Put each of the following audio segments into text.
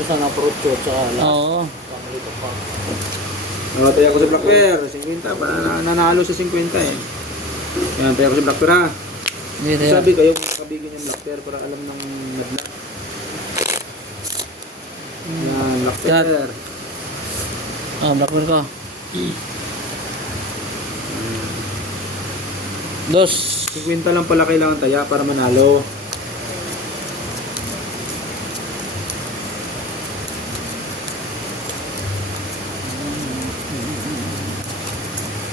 Basta na approach sa alas. Oo. Pamalito pa. Tayo ko si Black Bear. 50 pa. Nanalo sa 50 eh. Yan, tayo ko si Black Bear ha. Hindi tayo. Sabi kayo, kabigin yung Black Bear para alam ng nadla. Yan, Black Bear. Blackbear ko. Dos. 50 lang pala kailangan taya para manalo.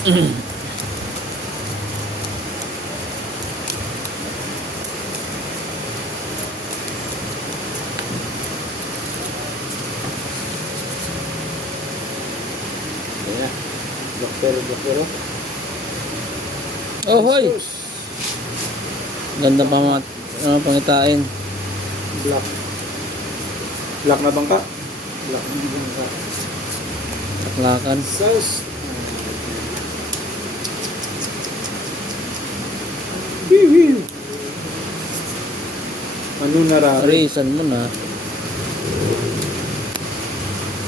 Ayan. Black Bear. Oh, hoy. Ganda pa mga pangitain. Black. Black na bangka? Black na bangka. Taklakan. Sauce. Biwi. Ano narari? Reason mo na.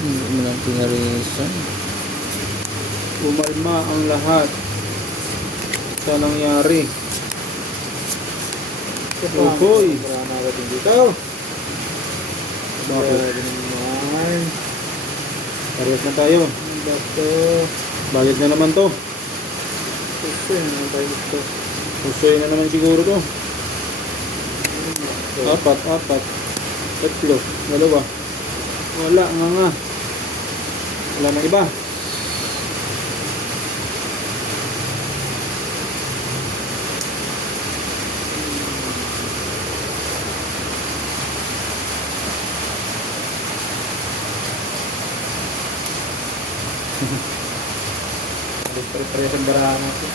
Hindi mo lang pinarisan. Umalma ang lahat sa nangyari. Ohoy. Para natin dito. Bakit? Naman. Parehas na tayo. Bato. Bakit na naman to? Gusto naman tayo ito. Pusoy na naman siguro to. Apat. Tatlo. Dalawa. Wala nga. Wala nang iba. Pare-pares ang barahan natin.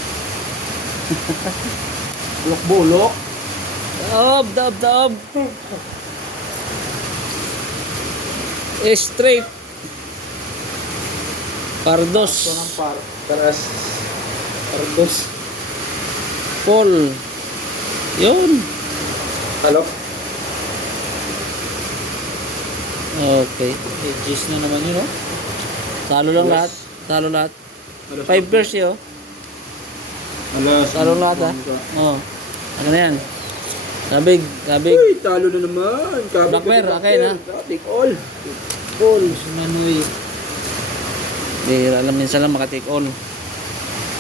Bulok-bulok. Daob. Straight. Pardos. Ito ng paras. Pardos. Paul. Yun. Halo? Okay. Edges na naman yun, oh. Talo lang lahat. Talo lahat. 5 pairs yun. Alas. Talo lahat ha. Oh. Ano na yan? Kabig. Uy, talo na naman. Black Bear, akin, ha? Take all. Paul, si Manoy. Di, alam minsan lang maka-take all.